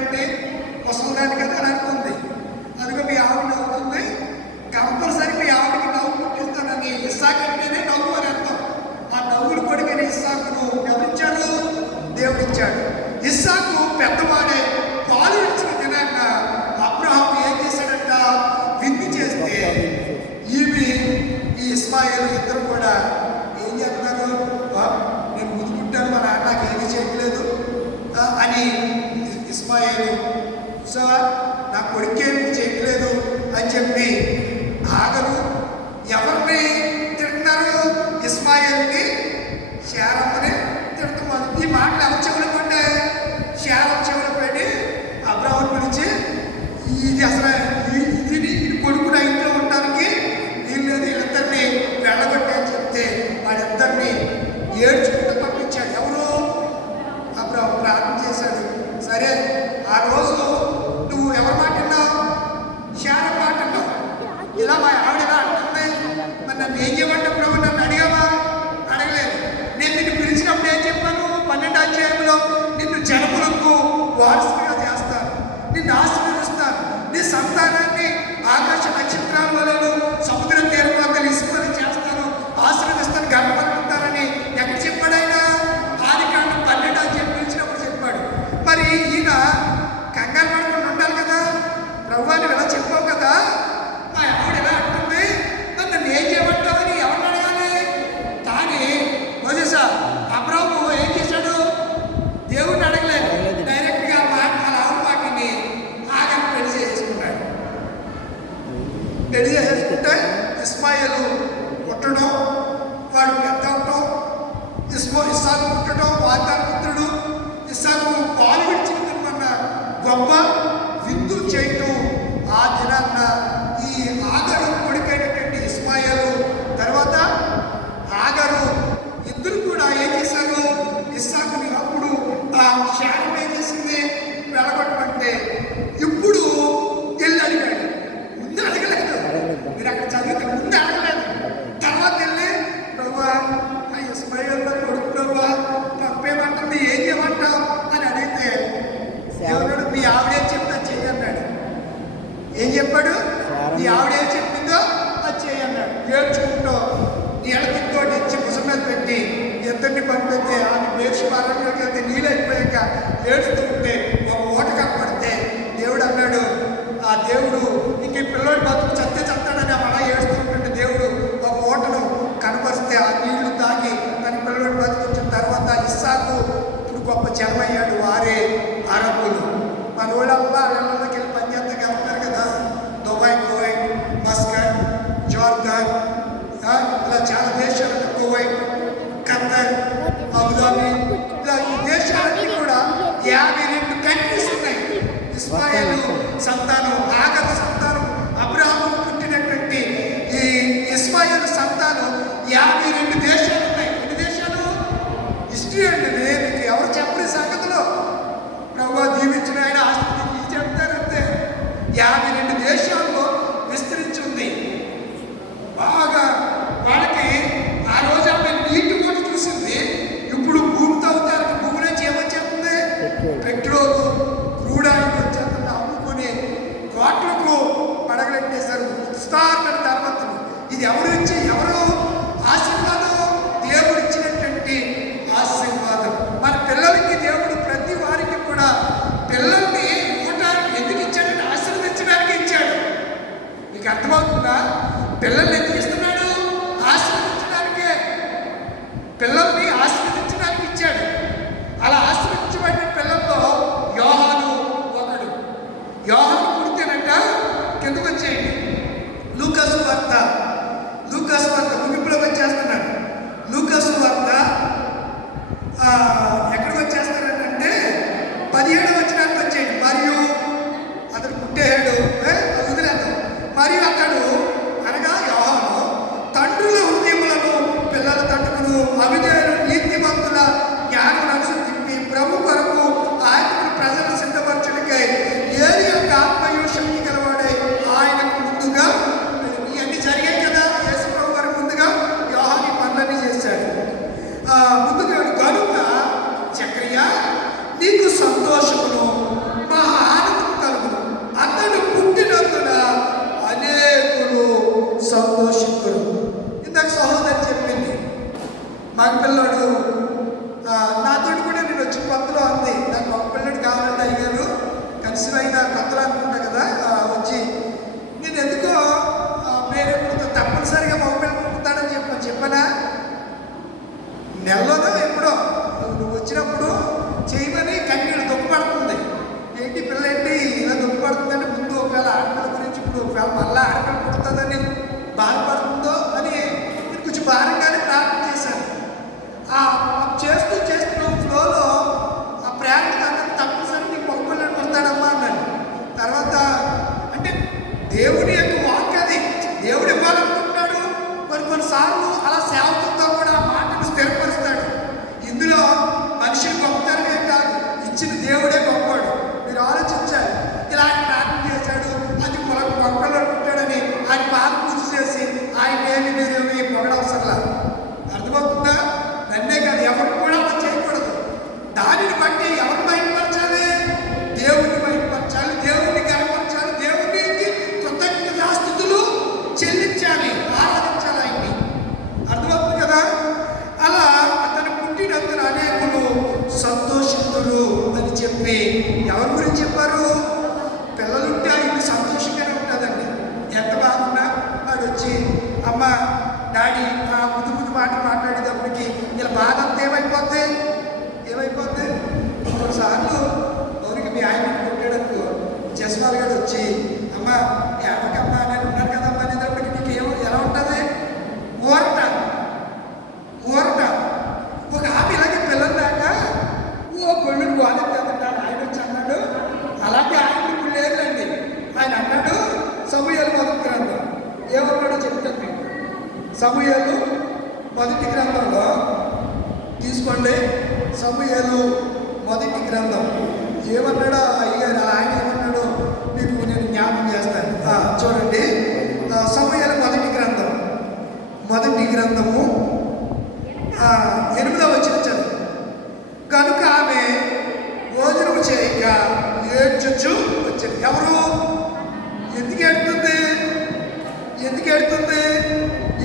ఏంటి ముసలిదాని కదా అని అనుకుంది. అందుకే మీ ఆవిడ నవ్వుతుంది, కంపల్సరీ మీ ఆవిడకి నవ్వు పుట్టిస్తానని. ఇస్సాకు అంటేనే నవ్వు అని అర్థం. ఆ నవ్వులు కొడుకని ఇస్సాకును ఎవరిచ్చాడు? దేవుడిచ్చాడు. ఇస్సాకు పెద్దవాడే పాలు ఇచ్చిన దినాన్న అబ్రహాం ఏం చేశాడంట? విందు చేస్తే ఈ ఇస్మాయిల్ ఇద్దరు కూడా ఏం చేస్తున్నారు? నేను ముందు పుట్టాను, మా నాన్న నాకు ఏమీ చేయట్లేదు అని ఇస్మాయిల్ సో నా కొడుకేమి చేయట్లేదు అని చెప్పి ఆగరు. ఎవరిని తింటున్నారు? ఇస్మాయిల్ని, శారమ్మని తిడుతున్నారు. ఈ మాటలు ఎవరు చెవులు పడ్డాయి? శారమ్మ చెవులు పడి అబ్రహాం పిలిచి ఇది అసలు ఇది కొడుకున ఇంట్లో ఉండడానికి వీళ్ళేది వీళ్ళిద్దరిని వెళ్ళగొట్టి అని చెప్తే వాళ్ళిద్దరిని ఏడ్చుకుంటూ పంపించాడు. ఎవరు? అబ్రహాం ప్రార్థన చేశాడు. సరే, ఆ రోజు నువ్వు ఎవరి మాట విన్నావు? శారమ్మ మాట విన్నావు. ఇలా మా ఆవిడ ఇలా అంటుంది, మరి నన్ను ఏం చేయమంటే ప్రభు నన్ను అడిగావా? అడగలేదు. నేను నిన్ను పిలిచినప్పుడు ఏం చెప్పాను? 12వ అధ్యాయంలో నిన్ను జనములకు వారసుగా చేస్తాను, నిన్ను ఆశీర్వదిస్తాను, నీ సంతానాన్ని ఆకాశ నక్షత్రాల వలెను సముద్ర తీరం వద్ద ఇసుకని చేస్తాను, ఆశీర్వదిస్తాను, గర్వపడుతానని ఎక్కడ చెప్పాడు ఆయన? ఆదికాండం 12వ అధ్యాయం పిలిచినప్పుడు చెప్పాడు. మరి ఈయన కంగారు పడుకుంటూ ఉండాలి కదా. ప్రభువాన్ని ఇలా చెప్పావు కదా, మా ఆవిడ ఎలా అంటుంది, నన్ను ఏం చేయమంటావని ఎవరిని అడగాలి? కానీ మోసేసా అబ్రహాము ఏం చేశాడు? దేవుడిని అడగలేదు, డైరెక్ట్గా వాళ్ళ ఆవిడ మాటని ఆగని పెళ్లి చేసుకున్నాడు. పెళ్లి చేసుకుంటే ఇస్మాయిలు పుట్టడం, వాడు పెద్ద అవటం, ఇస్సాకు పుట్టడం, వాగ్దాన పుత్రుడు. ఇస్సాకు పాలు విడిచిపోతున్న గొప్ప విందు చేయటం. ఆ దినాన్న ఈ ఆగరు కొడుకైనటువంటి ఇస్మాయిలు తర్వాత ఆగరు ఇద్దరు కూడా ఏం చేశారు? ఇస్సాకుని అప్పుడు ఆ శారం ఏం చేసింది? వెళ్ళగొట్టమంటే ఇప్పుడు వెళ్ళి అడిగాడు. ముందు అడగలేదు, మీరు అక్కడ చదివితే ముందు అడగలేదు. తర్వాత వెళ్ళి ప్రభువా ఇస్మాయిల్ కొడుకు ప్రభువా పంపేమంటుంది, ఏం చేయమంటావు అని అడిగితే దేవుడు మీ ఆవిడేం చెప్తే అది చెయ్యి అన్నాడు. ఏం చెప్పాడు? మీ ఆవిడేం చెప్పిందో అది చెయ్యి అన్నాడు. ఏడ్చుకుంటూ నీళ్ళతో ఇచ్చి భుజం మీద పెట్టి ఇద్దరిని పంపితే ఆమె బేర్షి బారంలోకి వెళ్తే నీళ్ళు అయిపోయాక ఏడుస్తూ ఉంటే ఒక ఓట కనపడితే దేవుడు అన్నాడు, ఆ దేవుడు ఇంక ఈ పిల్లోడి బతుకు చస్తాడని అలా ఏడుస్తూ ఉంటుంటే దేవుడు ఒక ఓటను కనపరిస్తే ఆ నీళ్లు తాగి తన పిల్లోడి బతుకు వచ్చిన తర్వాత ఇస్సాకు ఇప్పుడు గొప్ప జన్మయ్యాడు. వారే అరబ్బులు. మన ఊళ్ళల్లా నెలలోకి వెళ్ళి పనిచేస్తాగా ఉంటారు కదా, దుబాయ్, కువైట్, మస్కట్, జార్దాన్, ఇలా చాలా దేశాలు, కువైట్, ఖత్తర్, అబుదాబి, ఇలా ఈ దేశాలన్నీ కూడా 52 కంట్రీస్ ఉన్నాయి. ఇస్మాయిల్ సంతానం, ఆగరు సంతానం, అబ్రహాము పుట్టినటువంటి ఈ ఇస్మాయిల్ సంతానం 52 దేశాలు ఉన్నాయి. ఎన్ని దేశాలు? హిస్టరీ అండి, మీకు ఎవరు చెప్పని సంగతిలో. ప్రభువా దీవించిన ఆయన ఆస్తి చెప్తారంతే. 52 దేశాల్లో విస్తరించింది. బాగా వాళ్ళకి ఆ రోజు ఆమె నీటి కూడా చూసింది. ఇప్పుడు భూమితో అవుతారు, భూమి నుంచి ఏమొచ్చేస్తుంది? పెట్రోల్, క్రూడ్ ఆయిల్ వచ్చేస్తుంది. అమ్ముకుని దేవుని యొక్క వాక్ అది. దేవుడు ఇవ్వాలనుకుంటున్నాడు. కొన్నిసార్లు అలా సేవకులతో కూడా ఆ మాటను స్థిరపరుస్తాడు. ఇందులో మనిషి గొప్పతనం ఏం కాదు, ఇచ్చిన దేవుడే గొప్పవాడు. మీరు ఆలోచించాలి. ఇలా ఆయన ప్రార్థన చేశాడు, అది మొక్కలు పుట్టాడని ఆయన పాలు పూజ చేసి ఆయన ఏమి మీరేమి పొగడవసరలా. అర్థమవుతుందా? నన్నే కాదు, ఎవరు కూడా అలా చేయకూడదు. దానిని బట్టి ఎవరు బయటపరచాలి? దేవుడిని బయటపరచాలి, దేవుడిని కనపరచాలి, దేవునికి కృతజ్ఞతాస్తుతులు చెల్లించాలి, ఆరాధించాలి ఆయన్ని. అర్థమవుతుంది కదా? అలా అతను పుట్టినందున అనేకులు సంతోషితులు అని చెప్పి ఎవరి గురించి చెప్పారు? పిల్లలుంటే ఆయన్ని సంతోషంగానే ఉంటుందండి. ఎంత బాగున్నా వాడు వచ్చి అమ్మ డాడీ ఆ ముద్దు ముద్దు మాట్లాడేటప్పటికి ఇలా బాధ అంతా ఏమైపోద్ది? కొన్నిసార్లు ఎవరికి మీ ఆయన కొట్టాడనుకో, జస్వాల్ గారు వచ్చి అమ్మ ఏమకమ్మ నేను ఉన్నాను కదమ్మా అనేటప్పటికి నీకు ఎలా ఉంటుంది? ఊరట. ఒక ఆమె ఇలాగే పిల్లలు దాకా గొళ్ళు గోలెత్తాడు. ఆయన వచ్చి అన్నాడు, అలాగే ఆయన ఇప్పుడు లేదులండి. ఆయన అన్నాడు సమూయేలు మొదటి గ్రంథం ఏమన్నాడో చెప్తాను మీకు. సమూయేలు మొదటి గ్రంథంలో తీసుకోండి. సమూయేలు మొదటి గ్రంథం ఏమన్నాడో అయ్యారు ఆయన ఏమన్నాడో మీకు నేను జ్ఞాపకం చేస్తాను. చూడండి, సమూయేలు మొదటి గ్రంథము 8వ వచనం చదువు. కనుక ఆమె భోజనం చేయక ఏడ్చుచు వచ్చింది. ఎవరు? ఎందుకు ఏడుతుంది?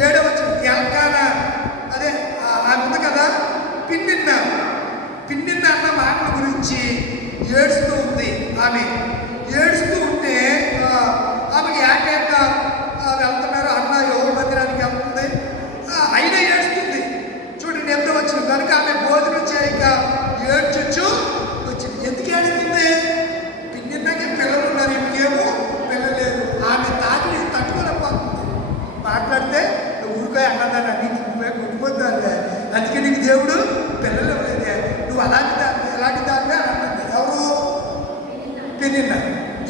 7వ వచనం. ఎల్కానా అదే ఆమె ఉంది కదా, పిన్నిన్న అన్న మాటల గురించి ఏడుస్తూ ఉంది. ఆమె ఏడుస్తూ ఉంటే ఆమెకి ఏకేక వెళ్తున్నారు. అన్న యోగ మందిరానికి వెళ్తుంది, అయినా ఏడుస్తుంది. చూడండి, 8వ వచనం. కనుక ఆమె భోజనం చేయక ఏడ్చుచు వచ్చింది. ఎందుకు ఏడుస్తుంది? పిన్నిన్నకి పిల్లలు ఉన్నారు, ఇంకేమో పిల్లలు లేదు. ఆమె తాకిని తట్టుకోలేకపోతుంది. మాట్లాడితే ఊరికే అన్నదాన్ని నీకు గుర్తుపోద్దాన్ని, అందుకే నీకు దేవుడు పిల్లలు ఇవ్వలేదే, నువ్వు ఎలాంటి దాన్ని అని అంటుంది. ఎవరు? పిన్నిన్న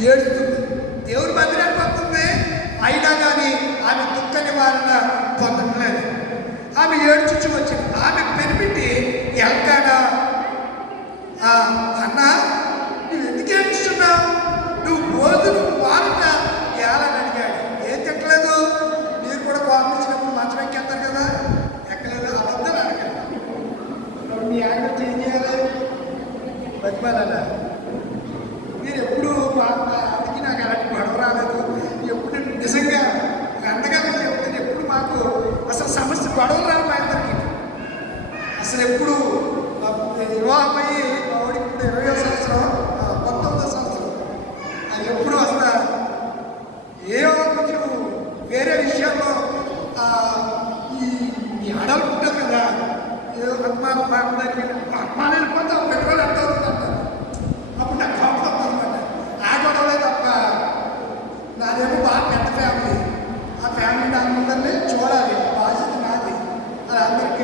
ఏడుస్తుంది. దేవుడి మందిరానికి వస్తుంది, అయినా కానీ ఆమె దుఃఖ నివారణ పొందట్లేదు. ఆమె ఏడ్చుచు వచ్చింది. ఆమె పెనిమిటి ఎల్కానా అన్న నువ్వు ఎందుకు ఏడ్చుతున్నావు? నువ్వు భోజనం వారట ఏలని అడిగాడు. ఏం తిట్టలేదు. మీరు కూడా కోపం ఇచ్చినప్పుడు మంచం ఎక్కేస్తారు కదా, ఎక్కలేదు. అబద్ధాలు అడగండి. మీ ఆయన వచ్చి ఏం చేయాలి? బతిమాలా? మీరు ఎప్పుడు అందుకే నాకు అలాంటి గొడవ రాలేదు. ఎప్పుడు నిజంగా అంతగా చెప్తాను, ఎప్పుడు మాకు అసలు సమస్య గొడవలు రాదు మా ఇద్దరికి. అసలు ఎప్పుడు వివాహం అయ్యి మా వాడికి ఇప్పుడు 20వ సంవత్సరం, 19వ సంవత్సరం. అది ఎప్పుడు అసలు ఏదో కొంచెం వేరే విషయాల్లో ఈ ఆడలు ఉంటుంది కదా, ఏదో అత్మానం బాగుందని అత్మానం వెళ్ళిపోతే ఒక పెట్రోల్ ఎంత అవుతుందంటారు. అప్పుడు నాకు కోపం వస్తుందన్నమాట. ఆ గొడవలే తప్ప నాదేమో బాగా పెద్ద ఫ్యామిలీ. ఆ ఫ్యామిలీ నా ముందరినీ చూడాలి, బాధ్యత నాది. అది అందరికీ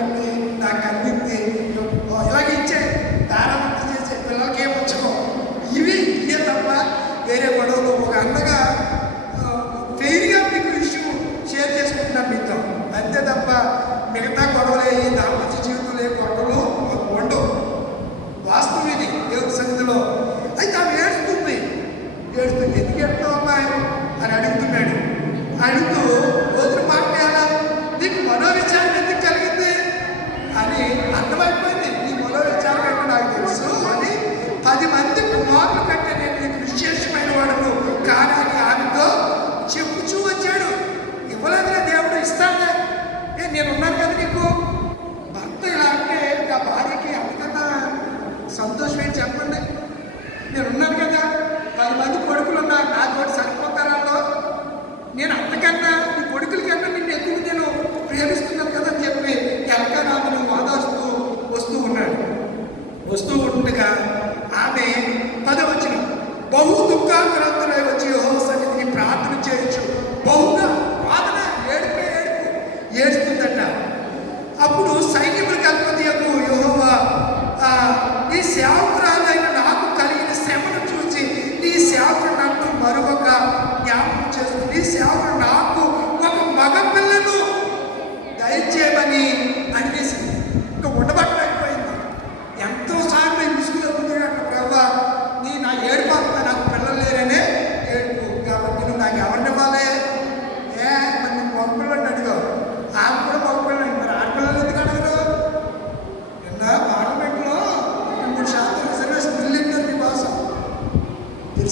నాకు అందింది. ఇలాగే ఇచ్చే దారావంతం చేసే పిల్లలకి ఏం వచ్చకో ఇవే తప్ప వేరే గొడవలు. ఒక అన్నగా ఫెయిర్గా మీకు విషయం షేర్ చేసుకుంటున్నాను మీతో, అంతే తప్ప మిగతా గొడవలే ఈ దాంపత్య జీవితంలో ఏ గొడవలు ఉండవు. వాస్తవం ఇది దేవుడి సన్నిధిలో. అయితే ఆమె ఏడుస్తుంది. ఎందుకు ఏడుతావు అమ్మాయి అని అడుగుతున్నాడు. అడుగుతూ రోజులు మాట్లాడాలా, నీకు మనోవిచారం ఎందుకు కలిగింది అని అర్థమైపోయింది. నీ మనోవిచారం ఏంటో నాకు తెలుసు అని. 10 మంది కుమారులు కంటే నేను నీకు విశేషమైన వాడను కానీ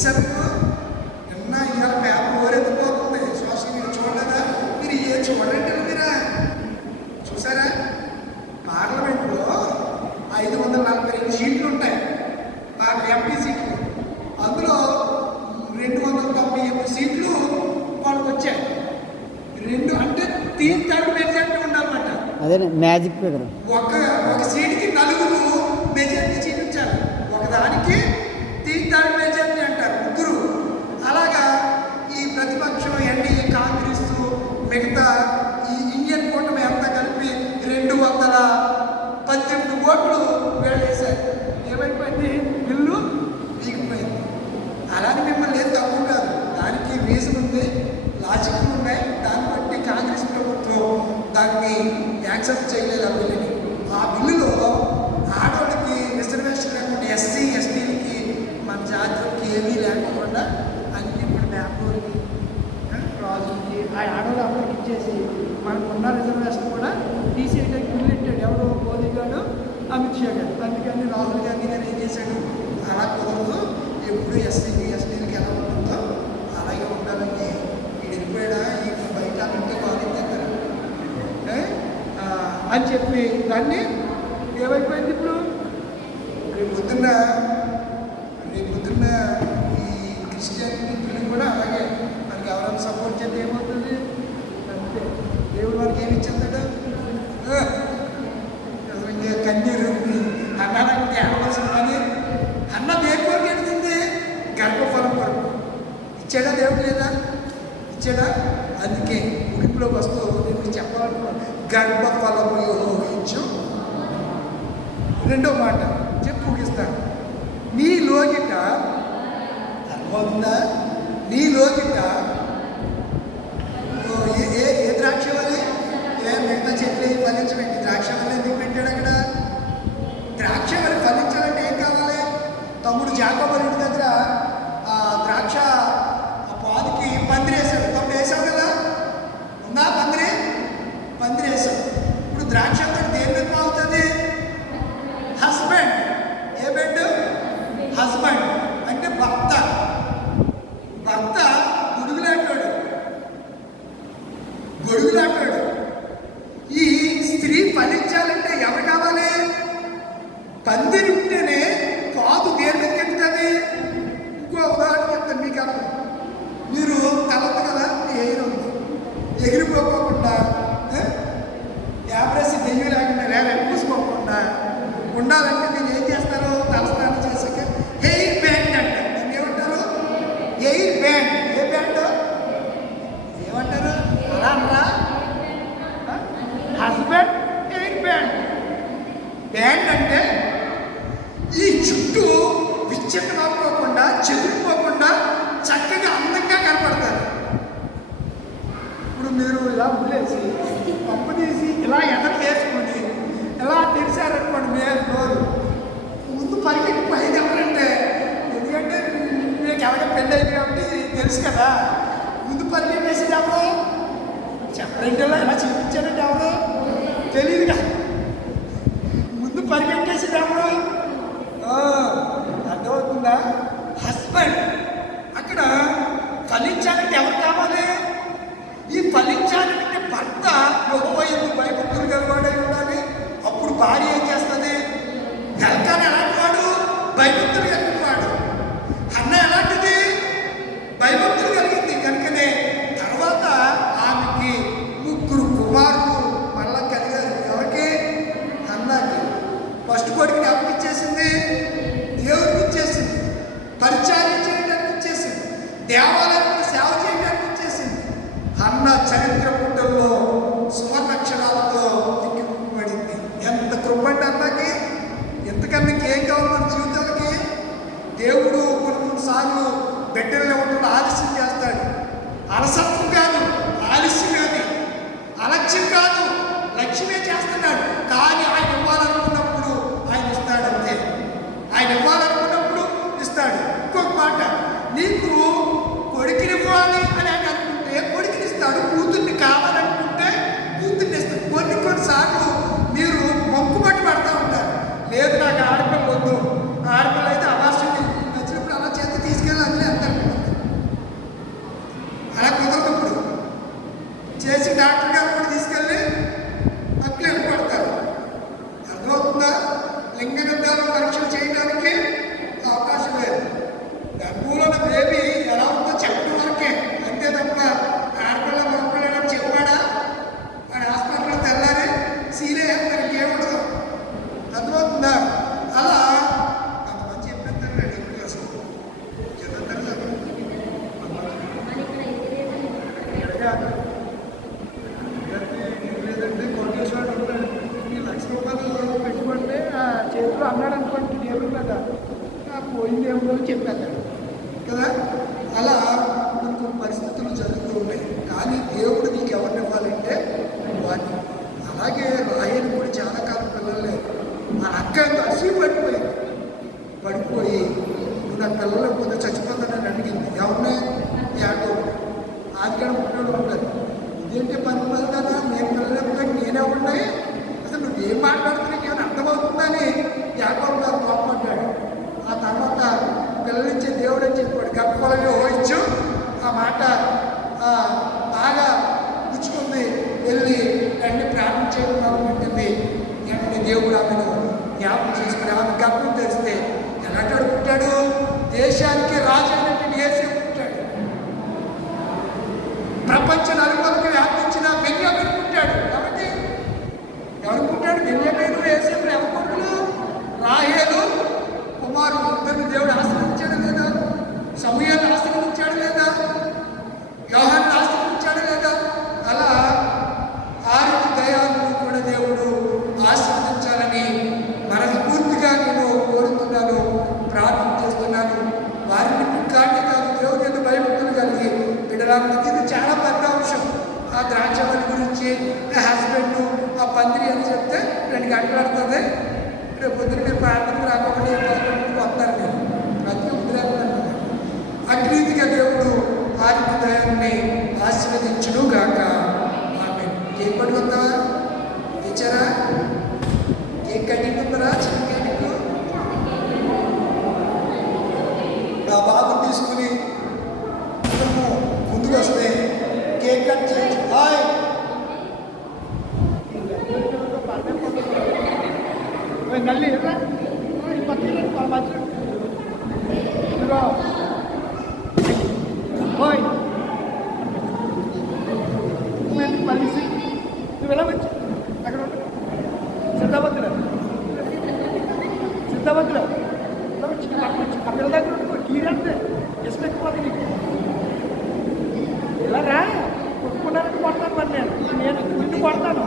తెలుసా నిన్న ఇవాళ పేపర్ ఓరెత్తిపోతుంది సోషల్ మీడియా చూడలేదా మీరు ఏ చూడండి మీరా చూసారా పార్లమెంట్లో 542 సీట్లు ఉంటాయి ఎంపీ సీట్లు అందులో 298 సీట్లు వాళ్ళకి వచ్చాయి అంటే 3/3 మెజార్టీ ఉండాలన్నమాట అదే మ్యాజిక్ ఫిగర్ ఒక సీట్కి 4 మెజార్టీ చూపించాలి ఒకదానికి 3/3 మెజార్టీ అంటారు 3 అలాగా ఈ ప్రతిపక్షం ఎన్డీఏ కాంగ్రెస్ మిగతా ఈ ఇండియన్ కూటమి అంతా కలిపి 218 ఓట్లు వేసేశారు ఏమైపోయింది బిల్లు వీగిపోయింది అలానే మిమ్మల్ని ఏం తక్కువ కాదు దానికి రీజన్ ఉంది లాజిక్లు ఉన్నాయి దాన్ని బట్టి కాంగ్రెస్ ప్రభుత్వం దాన్ని యాక్సెప్ట్ చేయలేదు ఆ బిల్లుని ఆ బిల్లులో ఆడవాళ్ళకి రిజర్వేషన్ లేకుండా ఎస్సీ ఎస్టీలకి మన జాతులకి ఏమీ లేకుండా అన్ని ఇప్పుడు బ్యాంకులకి రాజులకి ఆ ఆడవాళ్ళు అందరికి ఇచ్చేసి మనకు ఉన్న రిజర్వేషన్ కూడా తీసేయడానికి బిల్లు పెట్టాడు ఎవరు మోదీ గారు అమిత్ షా గారు అందుకని రాహుల్ గాంధీ గారు ఏం చేశాడు అలా కుదరదు ఎప్పుడు ఎస్సీకి ఎస్టీలకి ఎలా ఉంటుందో అలాగే ఉండాలని వెళ్ళిపోయాడా ఈ బయట ఇంటి బాధించారు అని చెప్పి దాన్ని ఏమైపోయింది ఇప్పుడు రేపు పొద్దున్న ఈ క్రిస్టియానిటీ బిల్లు కూడా అలాగే మనకి ఎవరైనా సపోర్ట్ చేస్తే ఏమవుతుంది అంతే దేవుడు వారికి ఏమి ఇచ్చేస్తాడు కన్నీరు అన్నానికి ఏడవలసిన పని అన్న దేని కొరకు ఎడుతుంది గర్భఫలం కొరకు ఇచ్చాడా దేవుడు లేదా ఇచ్చాడా అందుకే ముగింపులోకి వస్తూ నేను చెప్పాలనుకున్నాను గర్భఫలము యోహించు రెండో మాట చెప్పు ముగిస్తాను నీ లోగిట అర్థమవుతుందా నీ లోగిట ఏ ద్రాక్ష వలె మిగతా చెట్లు ఫలించబెట్టి ద్రాక్ష వల్ల ఎందుకు పెట్టాడు అక్కడ ద్రాక్ష వల్ల ఫలించాలంటే ఏం కావాలి తమ్ముడు జాకోబు ఇంటి దగ్గర ద్రాక్ష పాదుకి పందిరేసాడు తమ్ముడు వేసావు కదా ఉందా పందిరేసాడు ఇప్పుడు ద్రాక్ష అంతా దేని మీద అవుతుంది హస్బెండ్ ఏ బెడ్ హస్బెండ్ అంటే భర్త గొడుగులాంటాడు ఈ స్త్రీ ఫలించాలంటే ఎవరు కావాలి పందిరి ఉంటేనే పాదు దేని మీద చెప్తుంది ఇంకో ఉదాహరణ చెప్తాను మీకు అర్థం మీరు తలదు కదా ఎయిర్ ఉంది ఎగిరిపోకుండా యాభై దెయ్యం లేకుండా పూసుకోకుండా ఉండాలంటే మీరు ఏం చేస్తారు తలస్నానం చేసాక ఎయిర్ బ్యాండ్ అంటారు దాన్ని ఏమంటారు ఎయిర్ బ్యాండ్ ఏ బ్యాండ్ ఏమంటారు అలా అనరా హస్బెండ్ ఎయిర్ బ్యాండ్ అంటే ఈ చుట్టూ విచ్ఛిన్నమైపోకుండా చెదిరిపోకుండా చక్కగా అందంగా కనపడతారు ఇప్పుడు మీరు ఇలా వదిలేసి పంపు తీసి ఇలా ఎదరు వేసుకుని ఎలా తెరిచారనుకోండి మీరు నోరు ముందు పరిగెట్టిపోయేది ఎవరంటే ఎందుకంటే మీకు ఎవరైనా పెళ్ళి అయింది కాబట్టి తెలుసు కదా ముందు పరిగెట్టేసేది ఎవరు చెప్పండి ఎలా చూపించారంటే ఎవరు తెలియదు కదా ముందు పరిగెట్టేసేది ఎవరు అర్థమవుతుందా హస్బెండ్ అక్కడ ఫలించాలంటే ఎవరు కావాలి ఈ ఫలించాలంటే భర్త యెహోవాయందు భయభక్తులు గలవాడై ఉండాలి అప్పుడు భార్య ఏం చేస్తుంది ఎల్కానా ఎలాంటి వాడు భయభక్తులు కలిగిన వాడు అన్న ఎలాంటిది భయభక్తులు కలిగింది కనుకనే తర్వాత ఆమెకి 3 కుమారులు మళ్ళా కలిగారు ఎవరికి అన్నకి ఫస్ట్ కొడుకుని ఎవరికి ఇచ్చేసింది దేవుడికి ఇచ్చేసింది పరిచారం చేయడానికి ఇచ్చేసింది దేవాలయానికి సేవ చేయడానికి ఇచ్చేసింది అన్న చరిత్ర పుట్టల్లో సువర్ణక్షరాలతో తిక్కిపడింది ఎంత కృపండి అన్నకి ఎంతకన్నా ఏం కావాలి మన జీవితాలకి దేవుడు కొన్నిసార్లు బిడ్డలు ఇవ్వకుండా ఆలస్యం చేస్తాడు అలసత్వం కాదు ఆలస్యం కాదు అలక్ష్యం కాదు లక్ష్యమే చేస్తున్నాడు కానీ ఆయన ఇవ్వాలనుకున్నప్పుడు ఆయన ఇస్తాడంతే ఆయన ఇవ్వాలనుకున్నప్పుడు ఇస్తాడు ఇంకొక మాట నీకు కొడుకునివ్వాలి అని ఆయన అనుకుంటే కొడుకునిస్తాడు కూతుర్ని కావాలనుకుంటే కూతుర్ని ఇస్తాడు కొన్నిసార్లు మీరు మొక్కుబట్టి పడతా ఉంటారు లేదు నాకు ఆడపిల్ల వద్దు ఆడపిల్ల అయితే అవసరం నచ్చినప్పుడు అలా చేత తీసుకెళ్ళాలి డాక్టర్ గారు కూడా తీసుకెళ్ళి అట్లెట్ పడతారు. అర్థమవుతుందా? లింగ నిర్ధారణ పరీక్షలు చేయడానికి అవకాశం లేదు. గర్భంలో బేబీ ఎలా ఉందో చెప్పడం వరకే, అంతే తప్ప ఆడపిల్ల మొక్కలేదని చెప్పాడా వాడి హాస్పిటల్లో తెల్లారి సీలే మనకి ఏముండదు. అర్థమవుతుందా? అలా కొంతమంది చెప్పేస్తారు ఎక్కువ అసలు చెప్పేస్తారు లేదంటే కోటేశ్వరుడు ఉంటాడు, ఈ ₹1,00,000 పెట్టుకుంటే ఆ చేతిలో అన్నాడు అనుకోండి దేవుడు కదా, పోయింది ఏమో చెప్పాడు కదా. అలా మనకు పరిస్థితులు జరుగుతూ ఉన్నాయి. కానీ దేవుడు నీకు ఎవరిని ఇవ్వాలంటే వాడిని. అలాగే రాయని కూడా చాలా కాలం పిల్లలు లేదు. ఆ అక్క అసలు పడిపోయి నువ్వు నా పిల్లలు పోతే చచ్చిపోతానని అడిగింది. ఎవరినే యాడో ఆదికాడ పుట్టినోడు ఉంటారు. ఇదేంటి పని కదా, నేను పిల్లలు నేనే ఉన్నాయి, అసలు నువ్వేం మాట్లాడుతున్నా ఏమైనా అర్థమవుతుందని యాకోబు గారు కోపడ్డాడు. ఆ తర్వాత పిల్లలిచ్చే దేవుడు అని చెప్పాడు. గర్భఫలంగా ఊహించు. ఆ మాట బాగా పుచ్చుకుంది. వెళ్ళి అన్ని ప్రార్థన చేయడం ఉంటుంది. వెంటనే దేవుడు ఆమెను జ్ఞాపకం చేసుకుని ఆమె గర్భం తెరిస్తే ఎలాంటి పుట్టాడు? దేశానికి రాజు అయినటువంటి యేసే పుట్టాడు. ప్రపంచ నలుగురికి వ్యాపించిన బెన్యామీను పుట్టాడు. కాబట్టి ఎవరు పుట్టాడు? బెన్యామీను యేసేపులు ఎవరు కొడుకులు? రాహేలు కుమారుడు. ఇద్దరిని దేవుడు ఆశీర్వదించాడు లేదా? సమూయేలును ఆశీర్వదించాడు లేదా? యోహానును ఆశీర్వదించాడు లేదా? అలా ఆరు దయాలను కూడా దేవుడు ఆశీర్వదించాలని మనస్ఫూర్తిగా నేను కోరుతున్నాను, ప్రార్థన చేస్తున్నాను. వారిని కాదు దేవుని భయభక్తులు కలిగి బిడ్డలాగా. ఇది చాలా పెద్ద అంశం. ఆ ద్రాక్షవల్లి గురించి నా హస్బెండ్ ఆ పందిరి అని చెప్తే 2 గంటలు పడుతుంది. రేపు పొద్దున మీరు ప్రార్థనకు రాకపోతే వస్తారు మీరు, అందుకే వదిలేకుండా. అగ్రీతిగా దేవుడు వారి హృదయాన్ని ఆశీర్వదించును గాక. ఆమె కేక్ పట్టుకుందావా? తెచ్చారా? కేక్ కటింగ్ ఉందరా? చిన్న కేక్ ఆ బాబు తీసుకుని ముందుకు వస్తే కేక్ కట్ చేయొచ్చు. హాయ్ నల్లి మళ్ళీ నువ్వు ఎలా వచ్చి అక్కడ సిద్ధాబంతులు అక్కడ దగ్గర ఈడంటే ఇష్టం ఎక్కువ నీకు. ఇలా రా, కొట్టుకున్నారని కొడతాను మరి నేను ముందు కొడతాను.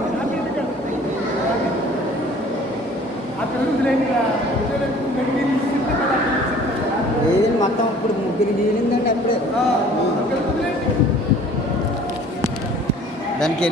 ఆ పిల్లలు ఏది మొత్తం ఇప్పుడు 3 తీరిందండి అప్పుడే దానికి.